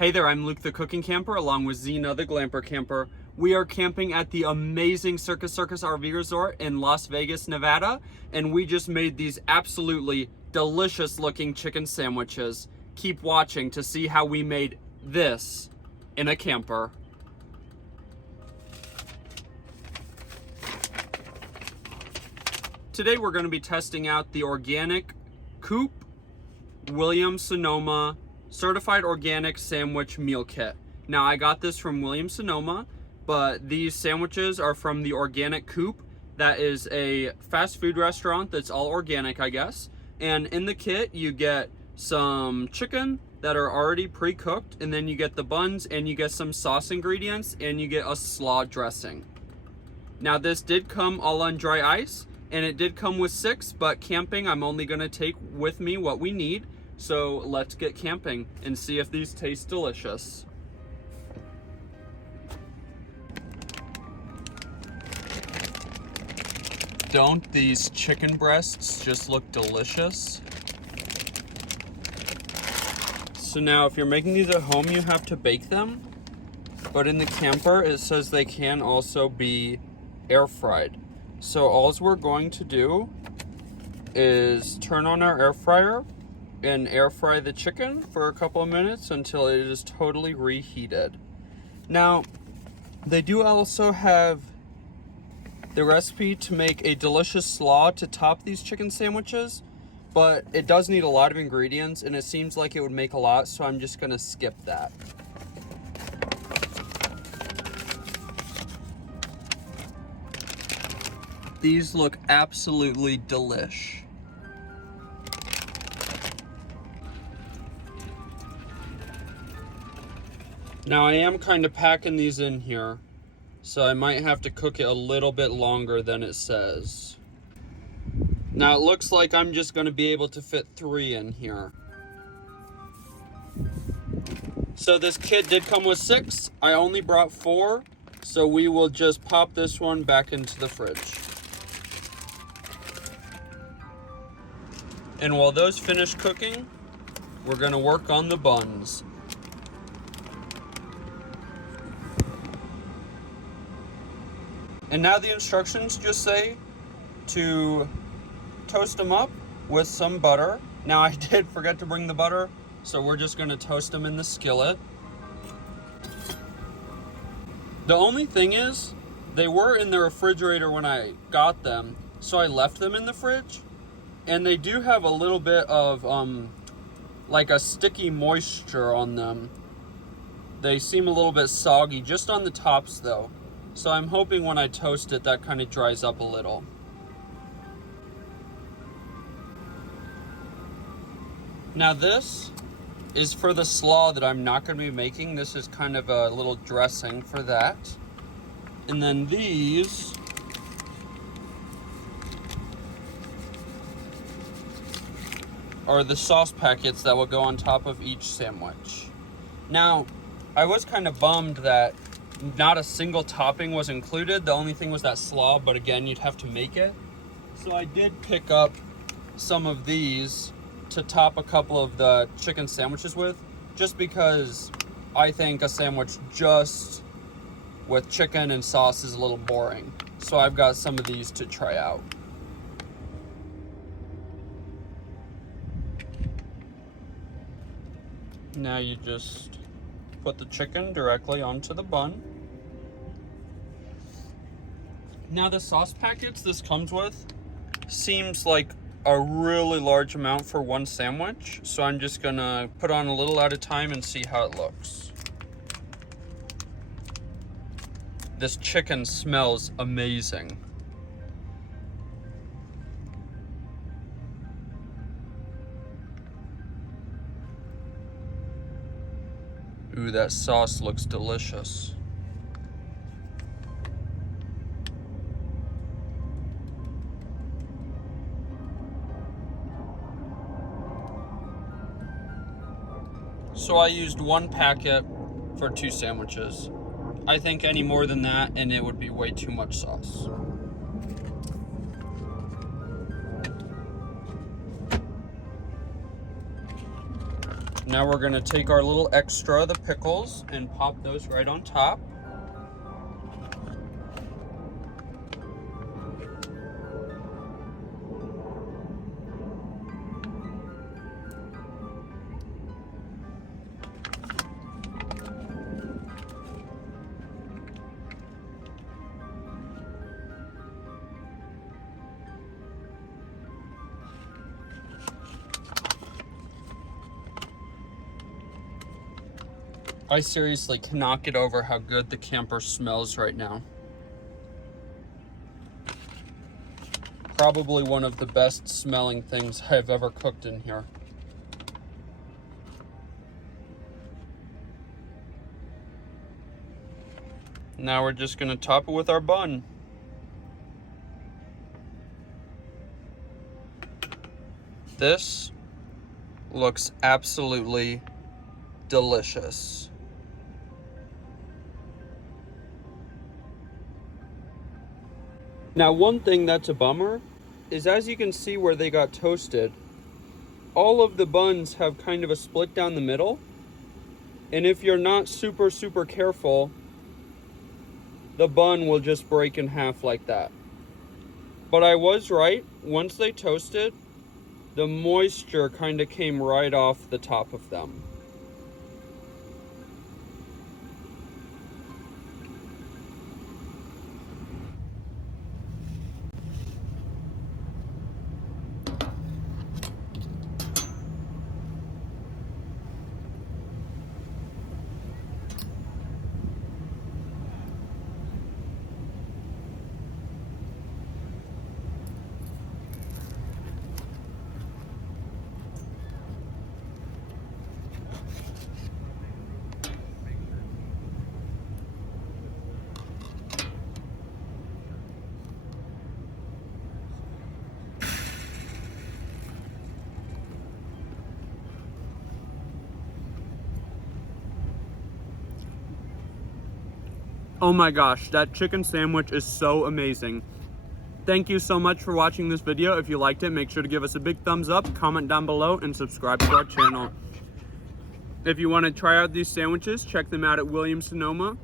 Hey there, I'm Luke the Cooking Camper along with Zena the Glamper Camper. We are camping at the amazing Circus RV Resort in Las Vegas, Nevada, and we just made these absolutely delicious looking chicken sandwiches. Keep watching to see how we made this in a camper. Today we're going to be testing out the organic Coup Williams-Sonoma Certified Organic Sandwich Meal Kit. Now I got this from Williams-Sonoma, but these sandwiches are from the Organic Coup. That is a fast food restaurant that's all organic, I guess. And in the kit you get some chicken that are already pre-cooked, and then you get the buns, and you get some sauce ingredients, and you get a slaw dressing. Now this did come all on dry ice, and it did come with 6, but camping I'm only going to take with me what we need. So let's get camping and see if these taste delicious. Don't these chicken breasts just look delicious? So now if you're making these at home, you have to bake them. But in the camper, it says they can also be air fried. So all we're going to do is turn on our air fryer and air fry the chicken for a couple of minutes until it is totally reheated. Now, they do also have the recipe to make a delicious slaw to top these chicken sandwiches, but it does need a lot of ingredients and it seems like it would make a lot, so I'm just gonna skip that. These look absolutely delish. Now I am kind of packing these in here, so I might have to cook it a little bit longer than it says. Now it looks like I'm just going to be able to fit 3 in here. So this kit did come with 6. I only brought 4, so we will just pop this one back into the fridge. And while those finish cooking, we're going to work on the buns. And now the instructions just say to toast them up with some butter. Now I did forget to bring the butter, so we're just going to toast them in the skillet. The only thing is, they were in the refrigerator when I got them, so I left them in the fridge. And they do have a little bit of like a sticky moisture on them. They seem a little bit soggy, just on the tops though. So I'm hoping when I toast it, that kind of dries up a little. Now this is for the slaw that I'm not going to be making. This is kind of a little dressing for that. And then these are the sauce packets that will go on top of each sandwich. Now, I was kind of bummed that not a single topping was included. The only thing was that slaw, but again, you'd have to make it. So I did pick up some of these to top a couple of the chicken sandwiches with, just because I think a sandwich just with chicken and sauce is a little boring. So I've got some of these to try out. Now you just put the chicken directly onto the bun. Now the sauce packets this comes with seems like a really large amount for one sandwich, so I'm just gonna put on a little at a time and see how it looks. This chicken smells amazing. Ooh, that sauce looks delicious. So I used 1 packet for 2 sandwiches. I think any more than that and it would be way too much sauce. Now we're gonna take our little extra, the pickles, and pop those right on top. I seriously cannot get over how good the camper smells right now. Probably one of the best smelling things I've ever cooked in here. Now we're just gonna top it with our bun. This looks absolutely delicious. Now, one thing that's a bummer is, as you can see where they got toasted, all of the buns have kind of a split down the middle. And if you're not super careful, the bun will just break in half like that. But I was right. Once they toasted, the moisture kind of came right off the top of them. Oh my gosh, that chicken sandwich is so amazing. Thank you so much for watching this video. If you liked it, make sure to give us a big thumbs up, comment down below, and subscribe to our channel. If you want to try out these sandwiches, check them out at Williams-Sonoma.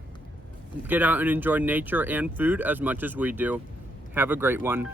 Get out and enjoy nature and food as much as we do. Have a great one.